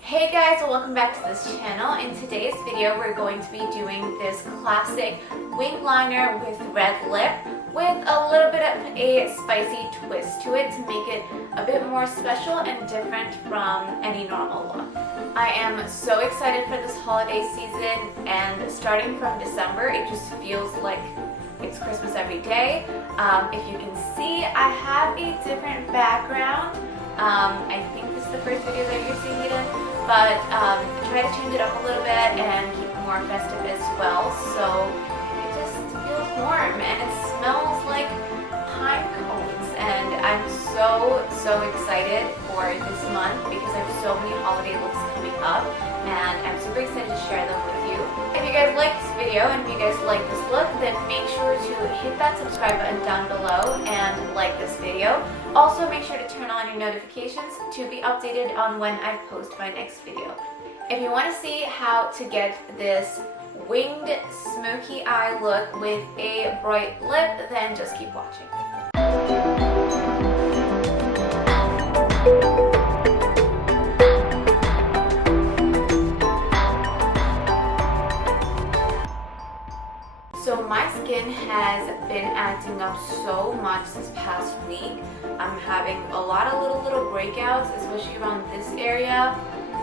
Hey guys, welcome back to this channel. In today's video, we're going to be doing this classic wing liner with red lip with a little bit of a spicy twist to it to make it a bit more special and different from any normal look. I am so excited for this holiday season, and starting from December, it just feels like it's Christmas every day. If you can see, I have a different background. I think this is the first video that you're seeing it in, but try to change it up a little bit and keep it more festive as well, so it just feels warm and it smells like pine cones. And I'm so excited for this month because I have so many holiday looks coming up, and I'm super excited to share them with you. If you guys like this video and if you guys like this look, then make sure to hit that subscribe button down below and like this video. Also, make sure to turn on your notifications to be updated on when I post my next video. If you want to see how to get this winged smoky eye look with a bright lip, then just keep watching. So my skin has been acting up so much this past week. I'm having a lot of little breakouts, especially around this area,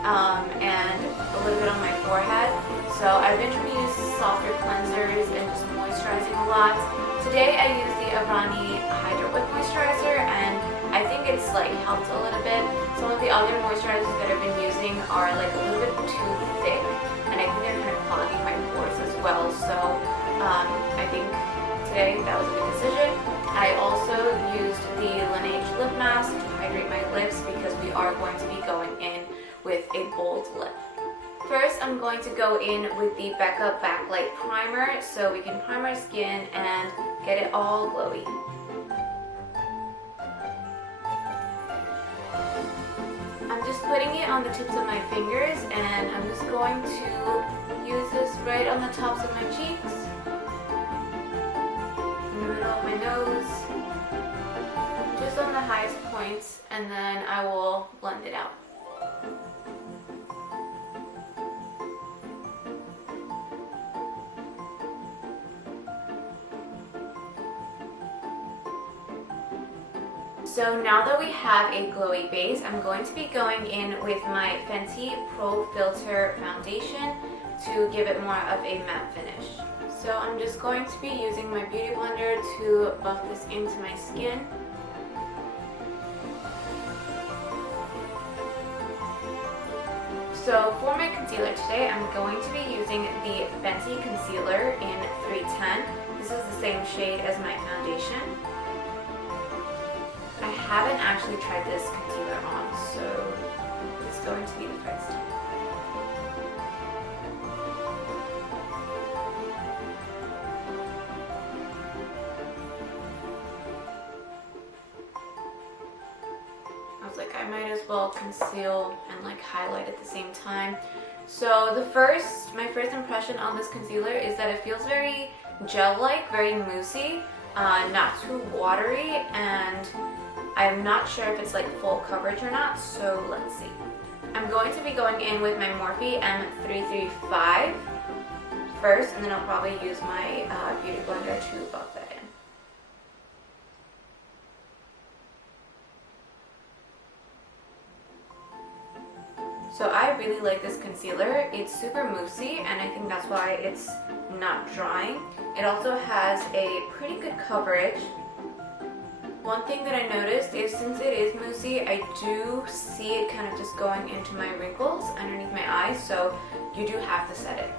and a little bit on my forehead. So I've been trying to use softer cleansers and just moisturizing a lot. Today I used the Avani Hydra Whip Moisturizer, and I think it's like helped a little bit. Some of the other moisturizers that I've been using are like a little bit too thick, and I think they're kind of clogging my pores as well. So I think today that was a good decision. I also used the Laneige lip mask to hydrate my lips because we are going to be going in with a bold lip. First, I'm going to go in with the Becca Backlight Primer so we can prime our skin and get it all glowy. I'm just putting it on the tips of my fingers, and I'm just going to use this right on the tops of my cheeks, in the middle of my nose, just on the highest points, and then I will blend it out. So now that we have a glowy base, I'm going to be going in with my Fenty Pro Filter Foundation to give it more of a matte finish. So I'm just going to be using my beauty blender to buff this into my skin. So for my concealer today, I'm going to be using the Fenty Concealer in 310. This is the same shade as my foundation. I haven't actually tried this concealer on, so it's going to be the first time. I was like, I might as well conceal and like highlight at the same time. So my first impression on this concealer is that it feels very gel-like, very moussey, not too watery, and I'm not sure if it's like full coverage or not, so let's see. I'm going to be going in with my Morphe M335 first, and then I'll probably use my beauty blender to buff that in. So I really like this concealer. It's super moussey, and I think that's why it's not drying. It also has a pretty good coverage. One thing that I noticed is since it is moussey, I do see it kind of just going into my wrinkles underneath my eyes, so you do have to set it.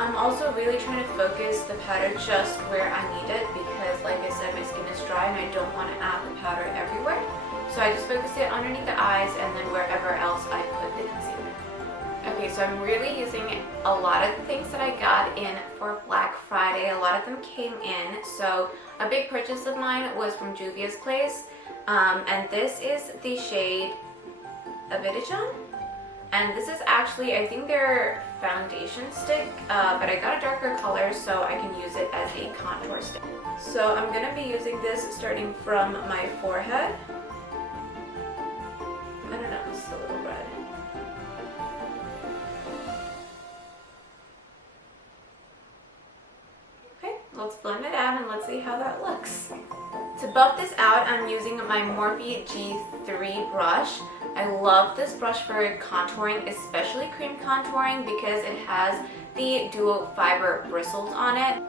I'm also really trying to focus the powder just where I need it because, like I said, my skin is dry and I don't want to add the powder everywhere. So I just focus it underneath the eyes and then wherever else I put the concealer. Okay, so I'm really using a lot of the things that I got in for Black Friday. A lot of them came in. So a big purchase of mine was from Juvia's Place. And this is the shade Avidijon. And this is actually, I think they're foundation stick, but I got a darker color so I can use it as a contour stick. So I'm going to be using this starting from my forehead. I don't know, it's a little red. Okay, let's blend it out and let's see how that looks. To buff this out, I'm using my Morphe G3 brush. I love this brush for contouring, especially cream contouring, because it has the dual fiber bristles on it.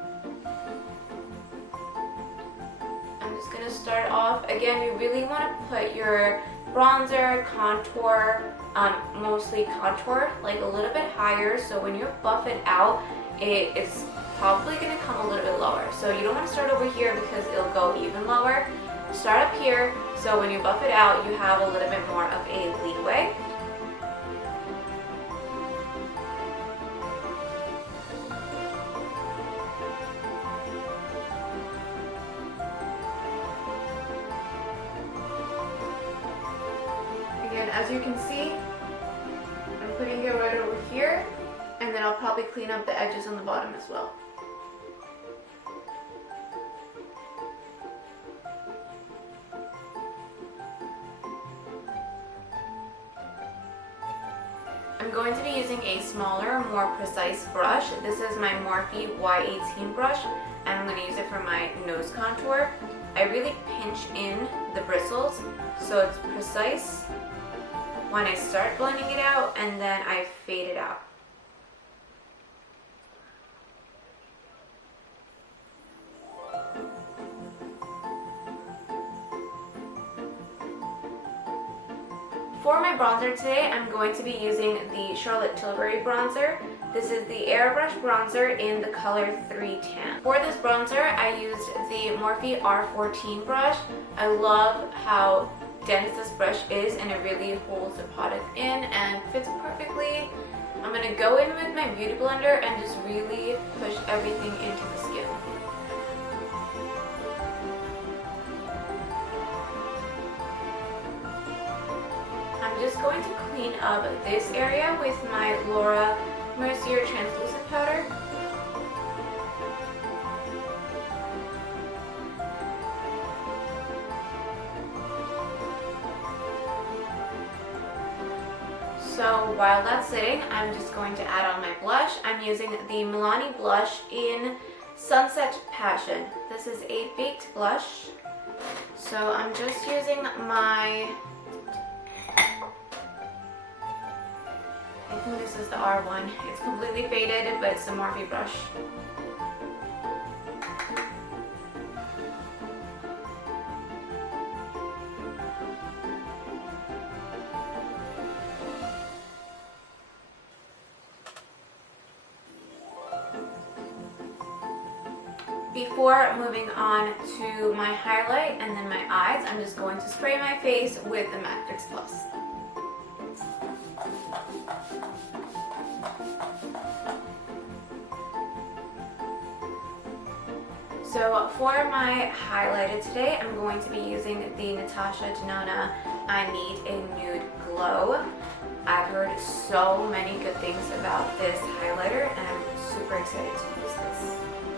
I'm just going to start off. Again, you really want to put your bronzer, contour, mostly contour, like a little bit higher, so when you buff it out, it's probably going to come a little bit lower. So you don't want to start over here because it'll go even lower. Start up here, so when you buff it out, you have a little bit more of a leeway. Again, as you can see, I'm putting it right over here, and then I'll probably clean up the edges on the bottom as well. I'm going to be using a smaller, more precise brush. This is my Morphe Y18 brush, and I'm going to use it for my nose contour. I really pinch in the bristles so it's precise when I start blending it out, and then I fade it out. For my bronzer today, I'm going to be using the Charlotte Tilbury bronzer. This is the Airbrush bronzer in the color 310. For this bronzer, I used the Morphe R14 brush. I love how dense this brush is, and it really holds the product in and fits perfectly. I'm going to go in with my beauty blender and just really push everything into the skin. I'm just going to clean up this area with my Laura Mercier translucent powder. So while that's sitting, I'm just going to add on my blush. I'm using the Milani blush in Sunset Passion. This is a baked blush. So I'm just using my, I think this is the R1. It's completely faded, but it's a Morphe brush. Before moving on to my highlight and then my eyes, I'm just going to spray my face with the Matte Fix Plus. So for my highlighter today, I'm going to be using the Natasha Denona I Need a Nude Glow. I've heard so many good things about this highlighter, and I'm super excited to use this.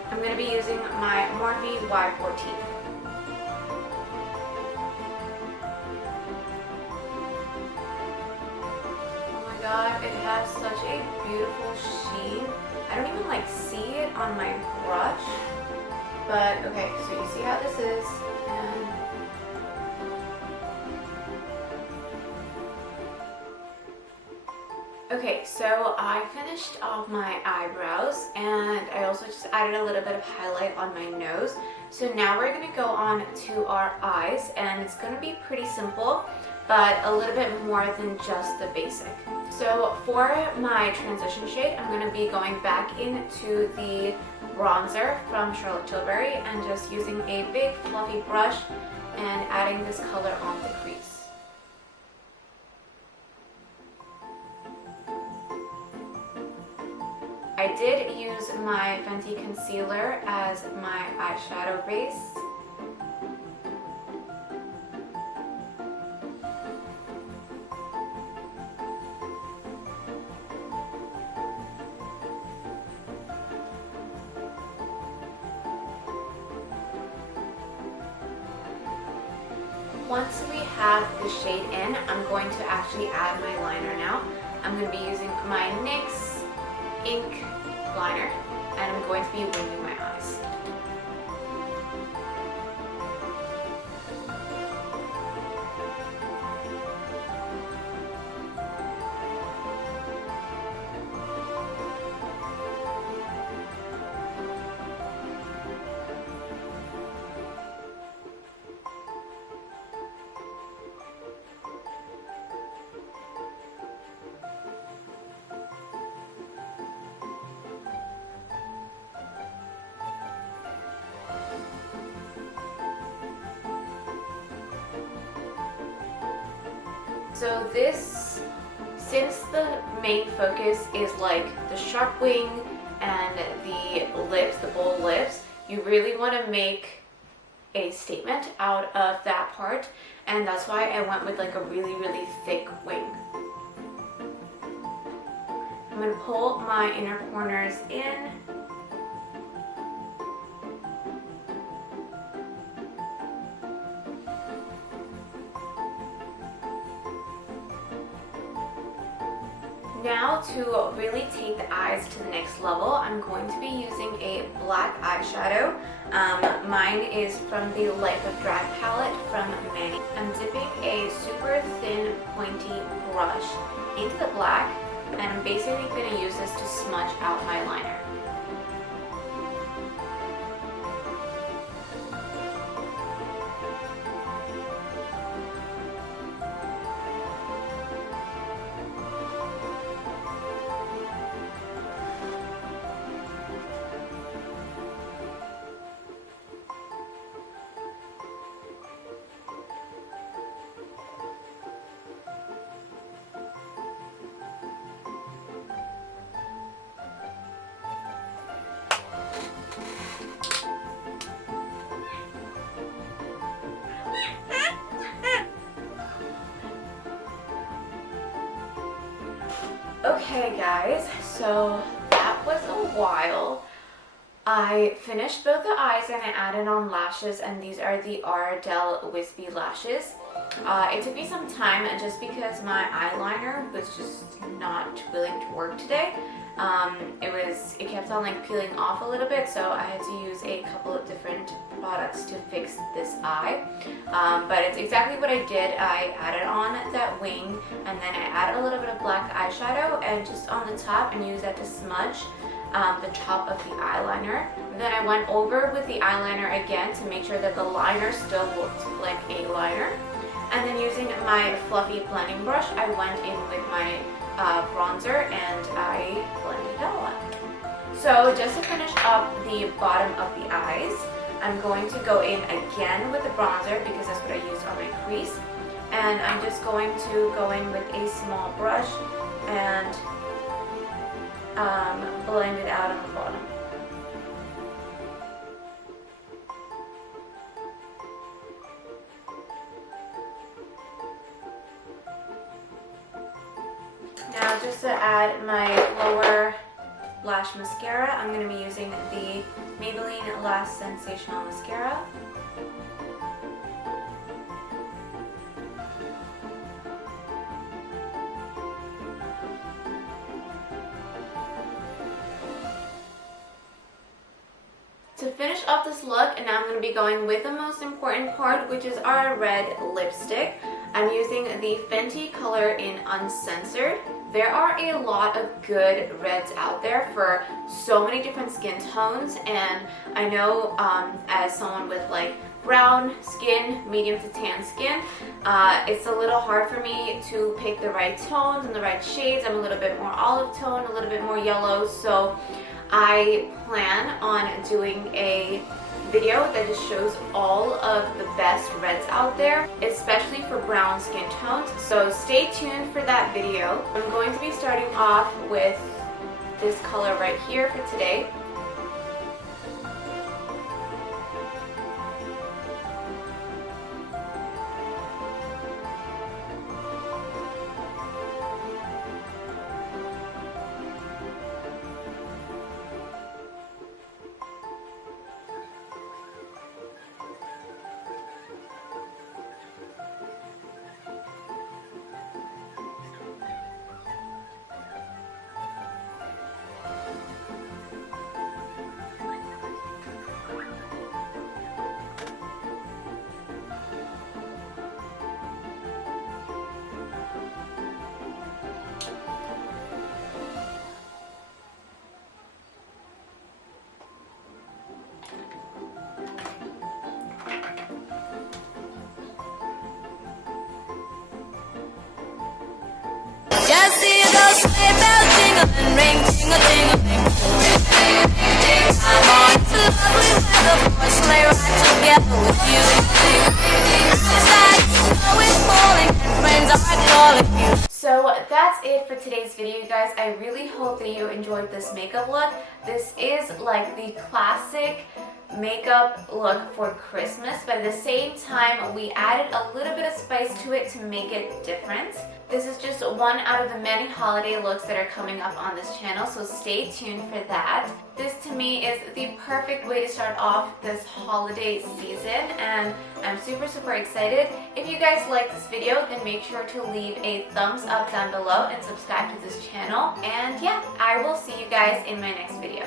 I'm going to be using my Morphe Y14. Oh my god, it has such a beautiful sheen. I don't even like see it on my brush, but okay, so you see how this is, and okay, so I finished off my eyebrows, and I also just added a little bit of highlight on my nose. So now we're going to go on to our eyes, and it's going to be pretty simple, but a little bit more than just the basic. So for my transition shade, I'm going to be going back into the bronzer from Charlotte Tilbury and just using a big fluffy brush and adding this color on the crease. I did use my Fenty concealer as my eyeshadow base. Once we have the shade in, I'm going to actually add my liner now. I'm going to be using my NYX ink liner, and I'm going to be winging my eyes. So this, since the main focus is like the sharp wing and the lips, the bold lips, you really want to make a statement out of that part, and that's why I went with like a really, really thick wing. I'm going to pull my inner corners in. Now to really take the eyes to the next level, I'm going to be using a black eyeshadow. Mine is from the Life of Drag palette from Manny. I'm dipping a super thin pointy brush into the black, and I'm basically going to use this to smudge out my liner. Okay guys, so that was a while. I finished both the eyes and I added on lashes, and these are the Ardell Wispy lashes. It took me some time just because my eyeliner was just not willing to work today. It kept on like peeling off a little bit, so I had to use a couple of different products to fix this eye. But it's exactly what I did. I added on that wing, and then I added a little bit of black eyeshadow and just on the top, and used that to smudge the top of the eyeliner. Then I went over with the eyeliner again to make sure that the liner still looked like a liner. And then using my fluffy blending brush, I went in with my bronzer and I blended it all up. So just to finish up the bottom of the eyes, I'm going to go in again with the bronzer because that's what I used on my crease. And I'm just going to go in with a small brush and blend it out on the bottom. Now just to add my lower lash mascara, I'm going to be using the Maybelline Lash Sensational Mascara. To finish off this look, and now I'm going to be going with the most important part, which is our red lipstick. I'm using the Fenty color in Uncensored. There are a lot of good reds out there for so many different skin tones, and I know as someone with like brown skin, medium to tan skin, it's a little hard for me to pick the right tones and the right shades. I'm a little bit more olive tone, a little bit more yellow, so I plan on doing a video that just shows all of the best reds out there, especially for brown skin tones. So stay tuned for that video. I'm going to be starting off with this color right here for today. Just see those sleigh bells jingling, ring, tingle, tingling. I'm on to lovely weather for a sleigh ride together with you. It's like snow is falling and friends are calling you. So that's it for today's video, you guys. I really hope that you enjoyed this makeup look. This is like the classic makeup look for Christmas, but at the same time we added a little bit of spice to it to make it different. This is just one out of the many holiday looks that are coming up on this channel, so stay tuned for that. This to me is the perfect way to start off this holiday season, and I'm super excited. If you guys like this video, then make sure to leave a thumbs up down below and subscribe to this channel. And yeah, I will see you guys in my next video.